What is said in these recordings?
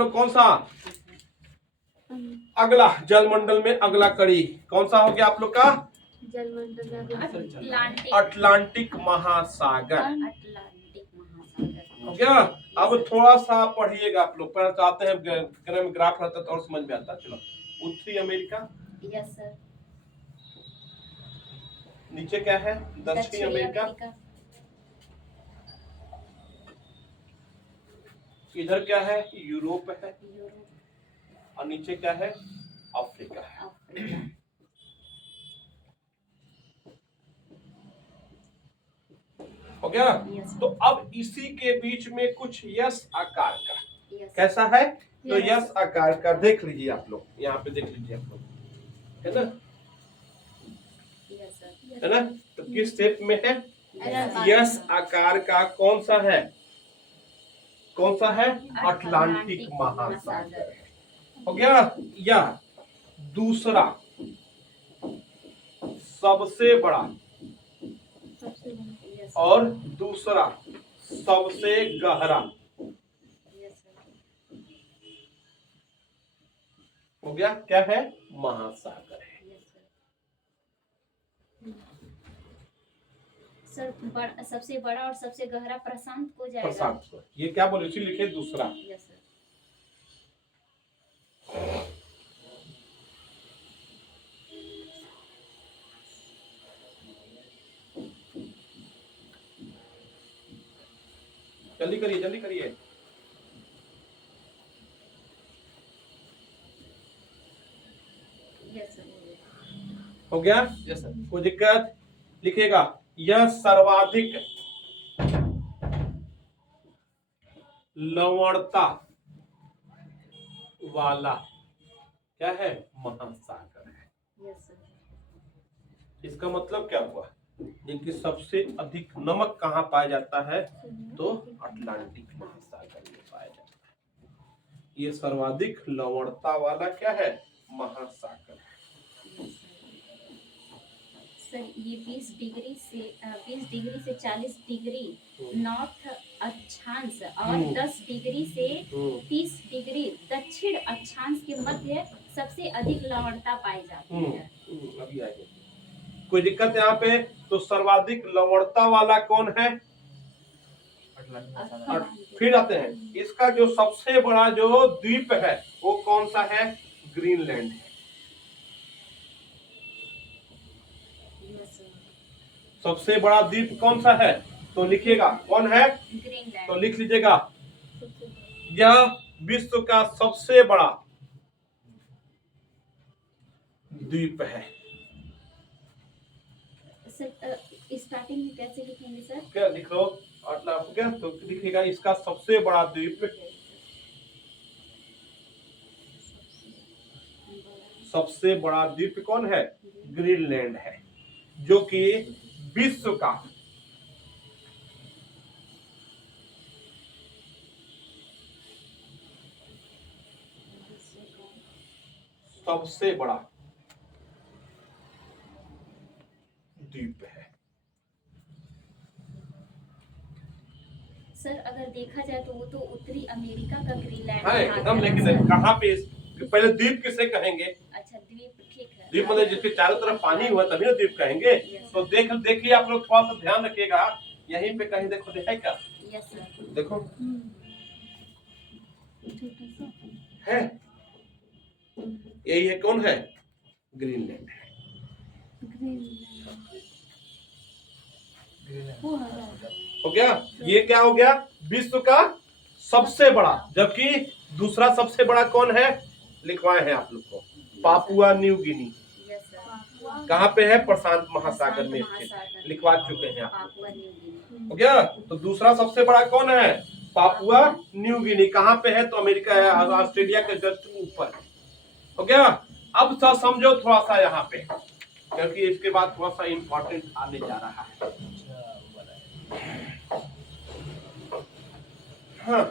तो कौन सा अगला जलमंडल में अगला कड़ी कौन सा हो गया आप लोग का? अटलांटिक महासागर हो गया। अब थोड़ा सा पढ़िएगा आप लोग, पढ़ना चाहते हैं ग्राफ रहता तो और समझ में आता। चलो, उत्तरी अमेरिका, यस सर। नीचे क्या है? दक्षिणी अमेरिका, इधर क्या है? यूरोप है, और नीचे क्या है? अफ्रीका है। हो गया। तो अब इसी के बीच में कुछ यस आकार का, कैसा है? तो यस आकार का देख लीजिए आप लोग, यहाँ पे देख लीजिए आप लोग, है ना? है ना? तो किस शेप में है? यस आकार का कौन सा है? कौन सा है? अटलांटिक महासागर। हो गया। या दूसरा सबसे बड़ा और दूसरा सबसे गहरा हो गया, क्या है? महासागर है। सर सबसे बड़ा और सबसे गहरा प्रशांत को जाएगा। प्रशांत को, ये क्या बोले? इसी लिखे दूसरा। Yes sir. जल्दी करिए, जल्दी करिए। Yes sir. हो गया? Yes sir. कोई दिक्कत? लिखेगा, यह सर्वाधिक लवणता वाला क्या है? महासागर है। Yes sir. इसका मतलब क्या हुआ? कि सबसे अधिक नमक कहाँ पाया जाता है? तो अटलांटिक महासागर में पाया जाता है। ये सर्वाधिक लवणता वाला क्या है? महासागर है। सर ये 20 डिग्री से 40 डिग्री नॉर्थ अक्षांश और 10 डिग्री से 30 डिग्री दक्षिण अक्षांश के मध्य सबसे अधिक लवणता पाई जाती है। अभी आएंगे। कोई दिक्कत यहाँ पे? तो सर्वाधिक लवणता वाला कौन है? फिर आते हैं, इसका जो सबसे बड़ा जो द्वीप है वो कौन सा है? ग्रीनलैंड है। सबसे बड़ा द्वीप कौन सा है? तो लिखिएगा, कौन है? ग्रीनलैंड। तो लिख लीजिएगा, यह विश्व का सबसे बड़ा द्वीप है। सर स्टार्टिंग में कैसे लिखेंगे सर? क्या लिख लो? क्या तो लिखिएगा, इसका सबसे बड़ा द्वीप, सबसे बड़ा द्वीप कौन है? ग्रीनलैंड है, जो कि विश्व का सबसे बड़ा द्वीप है। सर अगर देखा जाए तो वो तो उत्तरी अमेरिका का ग्रीनलैंड है एकदम, लेकिन कहाँ पे? पहले द्वीप किसे कहेंगे? अच्छा द्वीप, ठीक है। द्वीप मतलब जिसके चारों तरफ पानी हुआ तभी ना द्वीप कहेंगे। तो देखिए आप लोग, थोड़ा सा ध्यान रखिएगा, यहीं पे कहीं देखो, है क्या? Yes sir. देखो है, यही है। कौन है? ग्रीनलैंड है। हो गया। ये क्या हो गया? विश्व का सबसे बड़ा, जबकि दूसरा सबसे बड़ा कौन है? लिखवाए हैं आप लोग को, पापुआ न्यू गिनी। कहाँ पे है? प्रशांत महासागर में स्थित, लिखवा चुके हैं आप। हो गया। तो दूसरा सबसे बड़ा कौन है? Papua New Guinea. कहाँ पे है? तो अमेरिका है, ऑस्ट्रेलिया के जस्ट ऊपर। हो गया। अब समझो थोड़ा सा यहाँ पे, क्योंकि इसके बाद थोड़ा सा इम्पोर्टेंट आने जा रहा है। हाँ,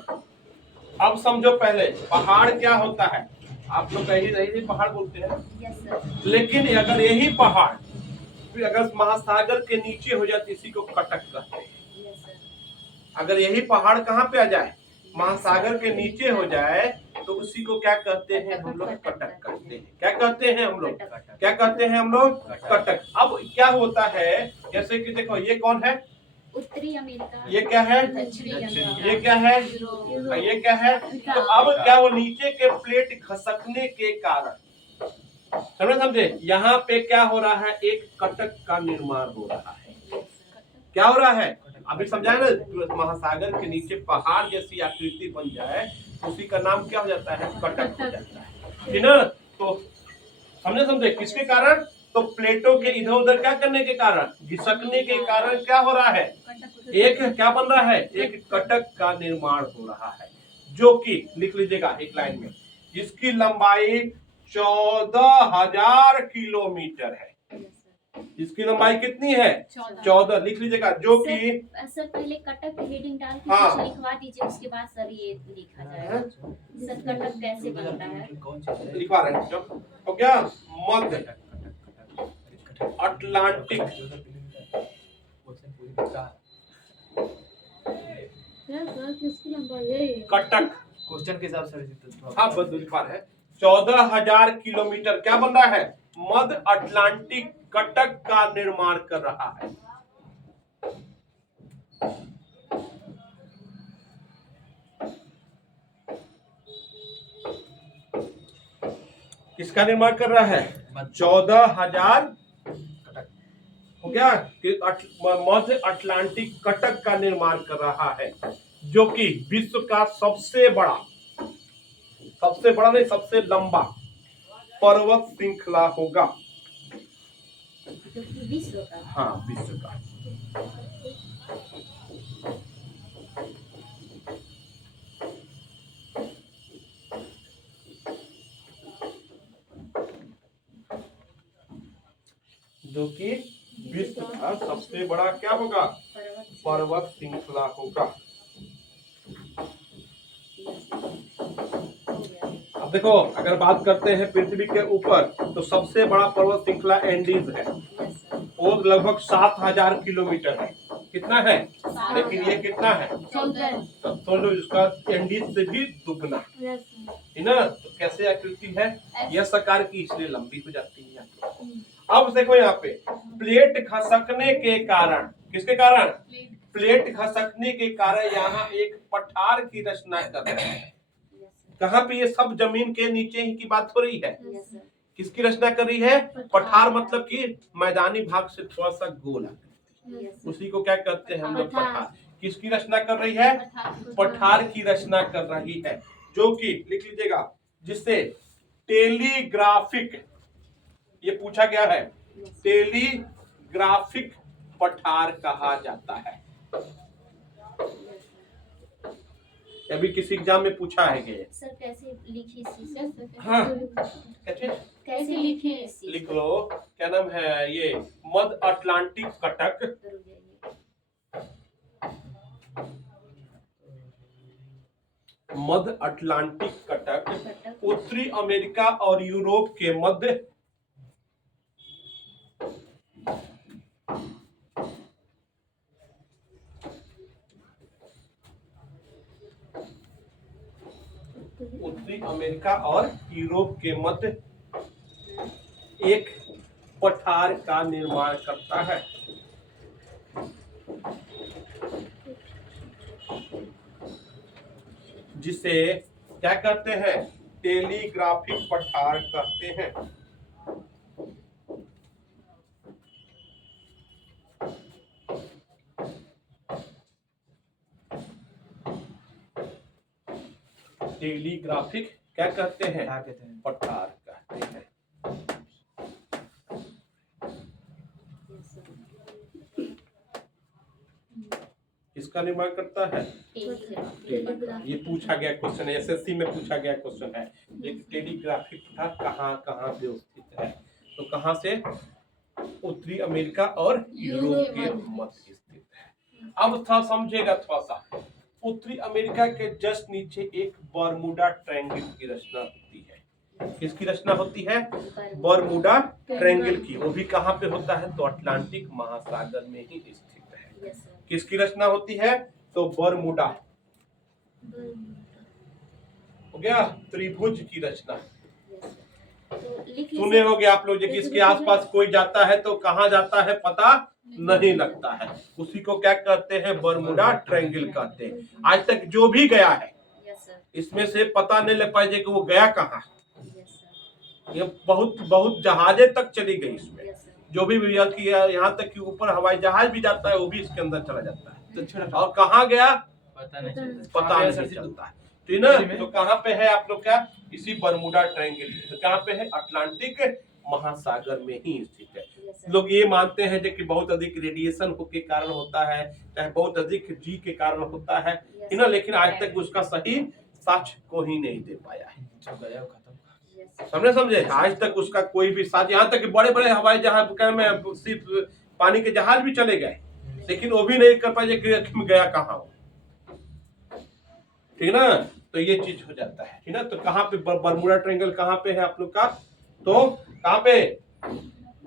अब समझो, पहले पहाड़ क्या होता है? आप लोग यही पहाड़ बोलते हैं। लेकिन अगर यही पहाड़ फिर अगर महासागर के नीचे हो जाए, इसी को कटक कहते हैं। अगर यही पहाड़ कहाँ पे आ जाए? महासागर के नीचे हो जाए तो उसी को क्या कहते हैं हम लोग? कटक कहते हैं। क्या कहते हैं हम लोग? क्या कहते हैं हम लोग? कटक। अब क्या होता है, जैसे कि देखो ये कौन है? उत्तरी अमेरिका, ये क्या है? दक्षिणी अमेरिका, ये क्या है? यूरोप, ये क्या है? तो अब क्या वो नीचे के प्लेट खसकने के कारण, समझे, यहाँ पे क्या हो रहा है? एक कटक का निर्माण हो रहा है। क्या हो रहा है? अभी समझाए ना, महासागर के नीचे पहाड़ जैसी आकृति बन जाए, उसी का नाम क्या हो जाता है? कटक हो जाता है, ठीक ना? तो समझे? किसके कारण? तो प्लेटों के इधर उधर क्या करने के कारण, घिसकने के कारण क्या हो रहा है? एक क्या बन रहा है? एक कटक का निर्माण हो रहा है, जो कि लिख लीजिएगा एक लाइन में, जिसकी लंबाई 14,000 किलोमीटर है। इसकी लंबाई कितनी है? 14। लिख लीजिएगा, जो कि सर पहले कटक हेडिंग डाल के हाँ। कुछ लिखवा दीजिए, उसके बाद सर ये लिखा जाएगा। सर कटक कैसे बनता है? लिखवा रहे हैं तो क्या? मध्य अटलांटिक कटक क्वेश्चन के हिसाब से हाँ बदल लिखवा रहे हैं। 14,000 किलोमीटर क्या बन रहा है? मध्य अटलांटिक कटक का निर्माण कर रहा है। किसका निर्माण कर रहा है? 14,000 हो गया कि मध्य अटलांटिक कटक का निर्माण कर रहा है, जो कि विश्व का सबसे बड़ा नहीं, सबसे लंबा पर्वत श्रृंखला होगा। विश्व का? हाँ, विश्व का। जो कि विश्व का सबसे बड़ा क्या होगा? पर्वत श्रृंखला होगा। अब देखो, अगर बात करते हैं पृथ्वी के ऊपर, तो सबसे बड़ा पर्वत श्रृंखला एंडीज है, वो लगभग 7,000 किलोमीटर है। कितना है? लेकिन ये कितना है? 14। इसका एंडीज से भी दुगना है ना। तो कैसे आकृति है? यह आकार की, इसलिए लंबी हो जाती है। अब देखो यहाँ पे प्लेट खसकने के कारण, किसके कारण? प्लेट खसकने के कारण यहाँ एक पठार की रचना कर रहे हैं। कहाँ पे? ये सब जमीन के नीचे ही की बात हो रही है। किसकी रचना कर रही है? पठार, मतलब कि मैदानी भाग से थोड़ा सा गोल, उसी को क्या कहते हैं हम लोग? पठार। किसकी रचना कर रही है? पठार की रचना कर रही है, जो कि लिख लीजिएगा, जिससे टेलीग्राफिक, ये पूछा गया है, टेलीग्राफिक पठार कहा जाता है। अभी किसी एग्जाम में पूछा है कि सर कैसे लिखी सी? हाँ, कैसे लिखे? लिख लो, क्या नाम है ये? मध्य अटलांटिक कटक, मध्य अटलांटिक कटक उत्तरी अमेरिका और यूरोप के मध्य अमेरिका और यूरोप के मध्य एक पठार का निर्माण करता है, जिसे क्या कहते हैं? टेलीग्राफिक पठार कहते हैं। टेलीग्राफिक क्या कहते हैं? पठार कहते हैं। किसका निर्माण करता है? ये पूछा गया क्वेश्चन है, एसएससी में पूछा गया क्वेश्चन है। टेलीग्राफिक पठार कहाँ कहाँ पे स्थित है? तो कहाँ से? उत्तरी अमेरिका और यूरोप के मध्य स्थित है। अब था समझेगा थोड़ा सा, उत्तरी अमेरिका के जस्ट नीचे एक बरमूडा ट्रायंगल की रचना होती है। किसकी रचना होती है? बरमूडा ट्रायंगल की। वो भी कहाँ पे होता है? तो अटलांटिक महासागर में ही स्थित है। किसकी रचना होती है? तो बरमूडा हो गया त्रिभुज की रचना। Yes, sir. तो लिख सुने लीजिए। होगे आप लोग, जो इसके आसपास कोई जाता है तो कहाँ जाता है पता नहीं लगता है, उसी को क्या कहते हैं, बरमुडा ट्रायंगल कहते हैं। आज तक जो भी गया है Yes, sir. इसमें से पता नहीं लग पाए कि वो गया कहाँ। Yes, sir. ये बहुत बहुत जहाजें तक चली गई इसमें, Yes, sir. जो भी यहाँ तक कि ऊपर हवाई जहाज भी जाता है वो भी इसके अंदर चला जाता है। दक्षिण और कहाँ गया पता नहीं चलता। पता कहाँ गया नहीं सर चलता है। तो ना तो कहाँ पे है आप लोग का, इसी बरमुडा ट्रायंगल, तो कहाँ पे है, अटलांटिक महासागर में ही स्थित है। Yes, sir. लोग ये मानते हैं कि बहुत अधिक रेडिएशन के कारण होता है, चाहे बहुत अधिक जी के कारण होता है, Yes, ना, sir. लेकिन आज तक उसका सही साक्ष्य को ही नहीं दे पाया है। जो गया वो खत्म। Yes, sir. समझे, आज तक उसका कोई भी साथ, यहाँ तक कि बड़े बड़े हवाई जहाज में सिर्फ पानी के जहाज भी चले गए, लेकिन वो भी नहीं कर पाए कि आखिर गया कहाँ हो। ठीक ना, तो ये चीज हो जाता है। ठीक ना, तो कहाँ पे बरमुडा ट्रायंगल कहाँ पे है आप लोग का, तो कहाँ पे,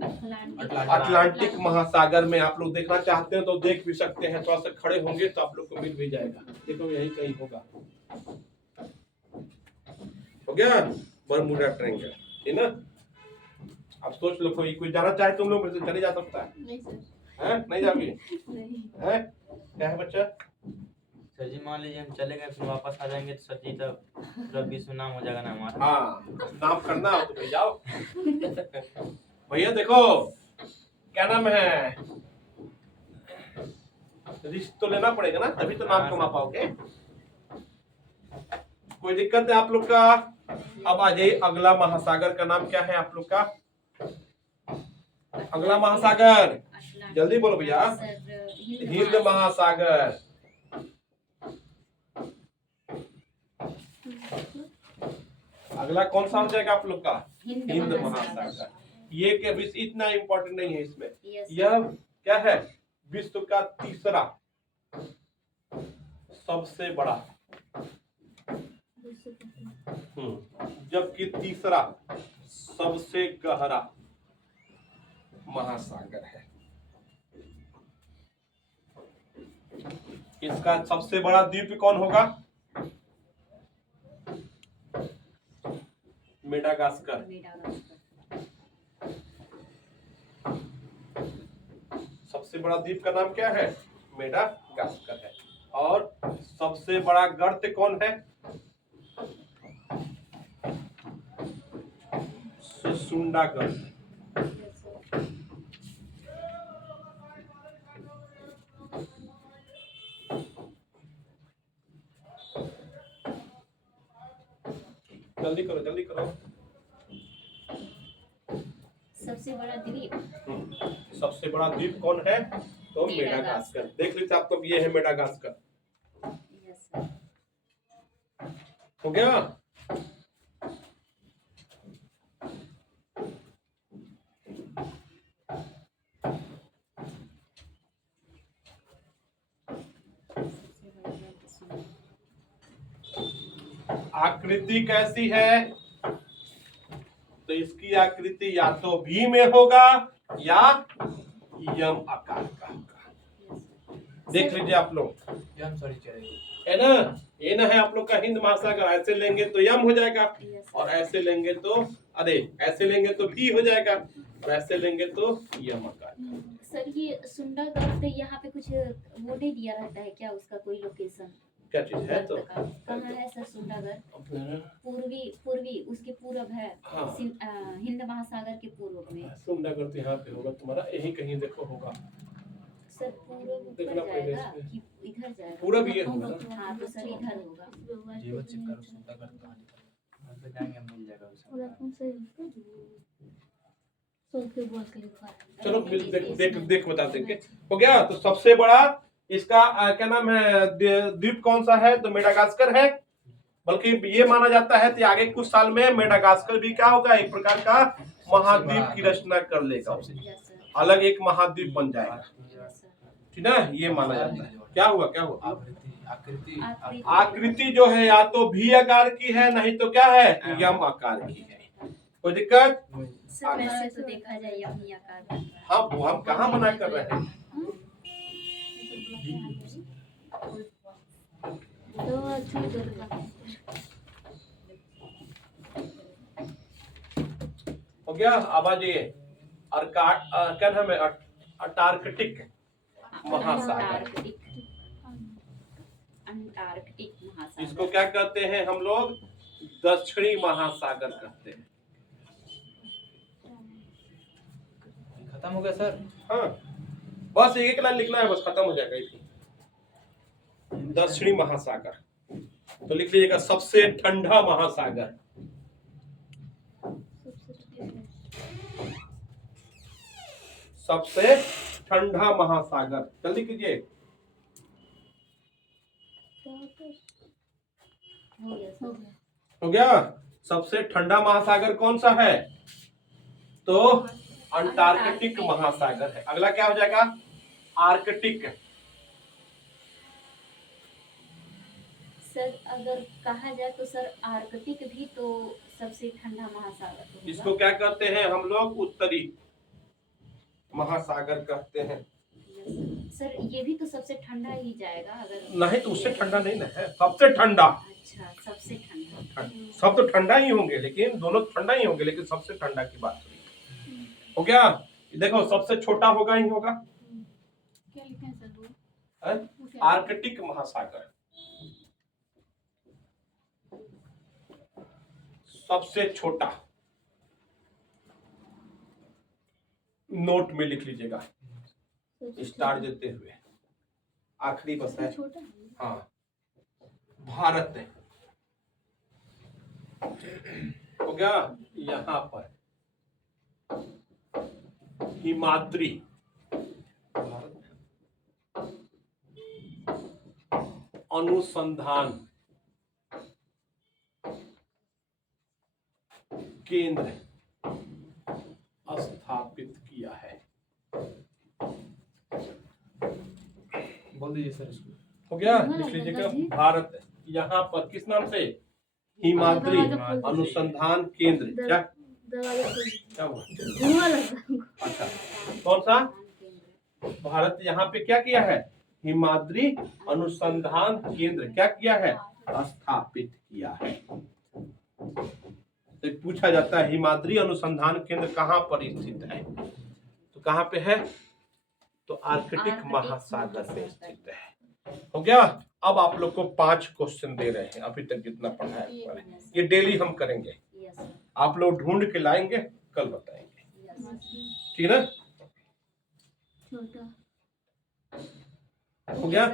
अटलांटिक महासागर में। आप लोग देखना चाहते हैं तो देख भी सकते हैं, थोड़ा सा खड़े होंगे तो आप लोग को मिल भी जाएगा। देखो यही कहीं होगा, हो गया बरमुडा ट्रायंगल, ठीक ना। अब सोच लो, कोई जाना चाहे तुम लोग में से चले जा सकता है, नहीं सर, हैं? नहीं जाओगे, नहीं। हैं? क्या है बच्चा, सर जी मान लीजिए हम चले गए फिर वापस आ जाएंगे तो सर जी तब पूरा विश्व नाम हो जाएगा ना हमारा। हाँ नाम करना हो तो भाई जाओ। भैया देखो क्या नाम है, रिस्क तो लेना पड़ेगा ना, तभी तो नाम कमा पाओगे। कोई दिक्कत है आप लोग का। अब आ जाइए, अगला महासागर का नाम क्या है आप लोग का, अगला महासागर, जल्दी बोलो भैया। सर, हिंद महासागर। अगला कौन सा हो जाएगा आप लोग का, हिंद महासागर। ये क्या विश्व इतना इम्पोर्टेंट नहीं है इसमें, Yes, sir. यह क्या है, विश्व का तीसरा सबसे बड़ा, जबकि तीसरा सबसे गहरा महासागर है। इसका सबसे बड़ा द्वीप कौन होगा, मेडागास्कर। सबसे बड़ा द्वीप का नाम क्या है, मेडागास्कर है। और सबसे बड़ा गर्त कौन है, सुंडा गर्त। Yes, sir. जल्दी करो जल्दी करो। सबसे बड़ा द्वीप, सबसे बड़ा द्वीप कौन है, तो मेडागास्कर। मेडागास्कर। देख लीजिए आप, तो ये है मेडागास्कर। Yes, sir. हो गया। आकृति कैसी है, तो इसकी आकृति या तो भी में होगा या यम आकार का होगा। देख लीजिए आप लोग, ये हम सॉरी चलेंगे। है ना, ये ना है आप लोग का हिंद महासागर। ऐसे लेंगे तो यम हो जाएगा, Yes, sir. और ऐसे लेंगे तो, अरे ऐसे लेंगे तो भी हो जाएगा, और ऐसे लेंगे तो यम आकार। सर, ये सुंडा गर्त यहाँ पे कुछ वो नहीं दिया रहता है क्या, उसका कोई लोकेशन क्या चीज है, तो कहाँ है सर सुंडा गर्त? पूर्वी उसके पूरब है, हाँ। हिंद महासागर के पूर्व में। सुंदरगढ़ तो यहाँ पे होगा तुम्हारा, यही कहीं देखो होगा। सर पूरब ऊपर देखना पड़ेगा जाएगा इसमें। कि इधर जाएगा? पूरब ये होगा ना। हाँ तो सर इधर होगा। जीवन चेक करो सुनता कर कहां निकल वहां पे जाएंगे मिल जाएगा उसे। चलो देख बता देंगे। हो गया, तो सबसे बड़ा इसका क्या नाम है, द्वीप कौन सा है, तो मेडागास्कर है। बल्कि ये माना जाता है कि आगे कुछ साल में मेडागास्कर भी क्या होगा, एक प्रकार का महाद्वीप की रचना कर लेगा, Yes, sir. अलग एक महाद्वीप बन जाएगा। Yes, sir. ठीक है, ये माना जाता है। क्या हुआ, क्या हुआ, आकृति आकृति जो है या तो भी आकार की है, नहीं तो क्या है, यम आकार की है। कोई दिक्कत, सर वैसे तो देखा जाए यही आकार बन रहा है। हाँ वो हम कहाँ मना कर रहे हैं। हो गया। अब आ जाइए क्या नाम है, अंटार्कटिक महासागर। अंटार्कटिक अंटार्कटिक महासागर। इसको क्या कहते हैं हम लोग, दक्षिणी महासागर कहते हैं। खत्म हो गया सर। हाँ, बस एक लाइन लिखना है, बस खत्म हो जाएगा इसी। दक्षिणी महासागर तो लिख लीजिएगा सबसे ठंडा महासागर। सबसे ठंडा महासागर, जल्दी कीजिए। हो गया। सबसे ठंडा महासागर कौन सा है, तो अंटार्कटिक महासागर है। अगला क्या हो जाएगा, आर्कटिक। सर अगर कहा जाए तो सर आर्कटिक भी तो सबसे ठंडा महासागर होगा। इसको क्या कहते हैं हम लोग, उत्तरी महासागर कहते हैं। सर ये भी तो सबसे ठंडा ही जाएगा अगर नहीं तो उससे ठंडा नहीं ना है, सबसे ठंडा। अच्छा सबसे ठंडा। सब तो ठंडा ही होंगे, लेकिन दोनों ठंडा ही होंगे, लेकिन सबसे ठंडा की बात हो गया। देखो सबसे छोटा होगा ही होगा, क्या लिखे हैं सर वो? आर्कटिक महासागर। सबसे छोटा, नोट में लिख लीजिएगा स्टार देते हुए, आखिरी बस है। हाँ, भारत है। हो गया। यहाँ पर हिमाद्री अनुसंधान केंद्र स्थापित किया है। बोल दीजिए सर इसको। हो गया, लिख लीजिएगा भारत। यहाँ पर किस नाम से, हिमाद्री अनुसंधान केंद्र। क्या क्या हुआ? अच्छा, कौन सा, भारत यहाँ पे क्या किया है, हिमाद्री अनुसंधान केंद्र क्या किया है, स्थापित किया है। तो पूछा जाता है हिमाद्री अनुसंधान केंद्र कहाँ पर स्थित है, तो कहाँ पे है, तो आर्कटिक महासागर में स्थित है। हो गया। अब आप लोग को 5 क्वेश्चन दे रहे हैं, अभी तक जितना पढ़ा है ये डेली हम करेंगे। आप लोग ढूंढ के लाएंगे, कल बताएंगे, ठीक है ना। हो गया।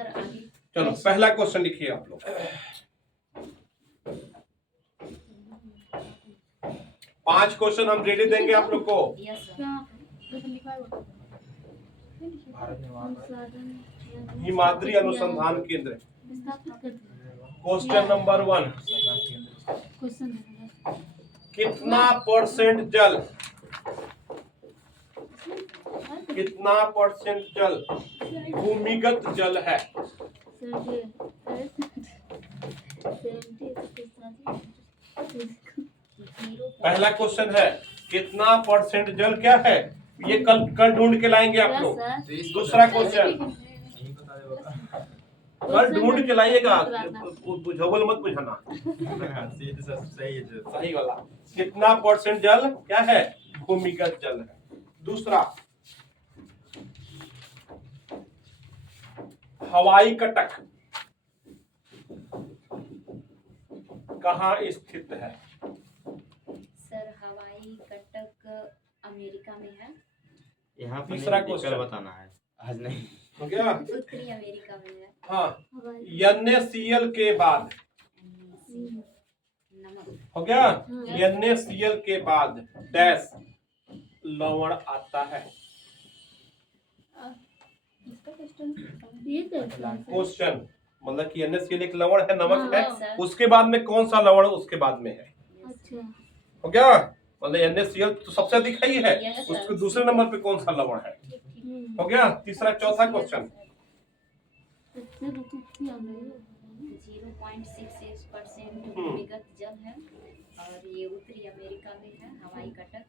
चलो पहला क्वेश्चन लिखिए आप लोग। 5 क्वेश्चन हम डेली देंगे आप लोग को। हिमाद्री अनुसंधान केंद्र। क्वेश्चन नंबर 1, कितना परसेंट जल, कितना परसेंट जल भूमिगत जल है। पहला क्वेश्चन है कितना परसेंट जल क्या है, ये कल ढूंढ के लाएंगे आप लोग। दूसरा क्वेश्चन कल ढूंढ के लाइएगा, बुझावल मत बुझाना। सही वाला, कितना परसेंट जल क्या है, भूमिगत जल है। दूसरा, हवाई कटक कहाँ स्थित है। सर हवाई कटक अमेरिका में है। यहाँ पर तीसरा नहीं, क्वेश्चन बताना है, आज नहीं। हो गया। उत्तरी अमेरिका में है। हाँ, NaCl के बाद, नमक। हो गया। NaCl के बाद डैश लवण आता है। क्वेश्चन मतलब कि NaCl एक लवण है, नमक है, उसके बाद में कौन सा लवण उसके बाद में है। हो गया, मतलब NaCl तो सबसे अधिक ही है, उसके दूसरे नंबर पे कौन सा लवण है। हो गया। तीसरा, चौथा क्वेश्चन, 0.66% भूमिगत जल है और ये उत्तरी अमेरिका में है। हवाई कटक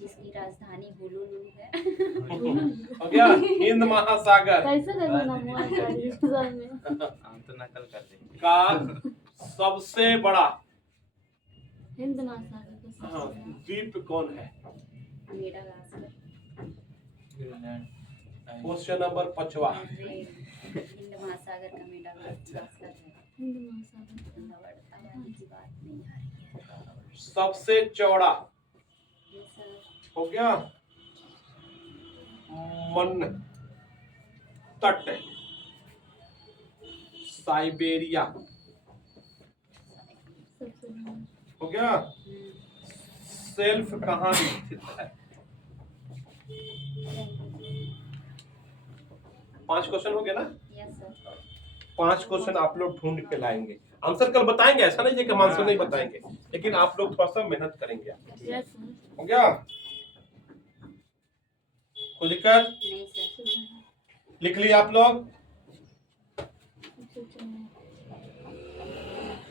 जिसकी राजधानी होनोलुलु है। हो गया। हिंद महासागर हम तो नकल कर देंगे। का सबसे बड़ा, हिंद महासागर हाँ, द्वीप कौन है? मेडागास्कर, ग्रीनलैंड, क्वेश्चन नंबर 5वां। हिंद महासागर का मेडागास्कर है। बढ़ता वाली की बात नहीं आ रही है। सबसे चौड़ा ये सर, हो गया मन तट, साइबेरिया हो गया। सेल्फ कहाँ स्थित है? 5 क्वेश्चन हो गया ना? Yes sir. 5 क्वेश्चन आप लोग ढूंढ के लाएंगे। आंसर कल बताएंगे, ऐसा नहीं है कि हम आंसर नहीं बताएंगे, लेकिन आप लोग थोड़ा सा मेहनत करेंगे। यस हो गया? कोई दिक्कत? नहीं सर। लिख लिया आप लोग?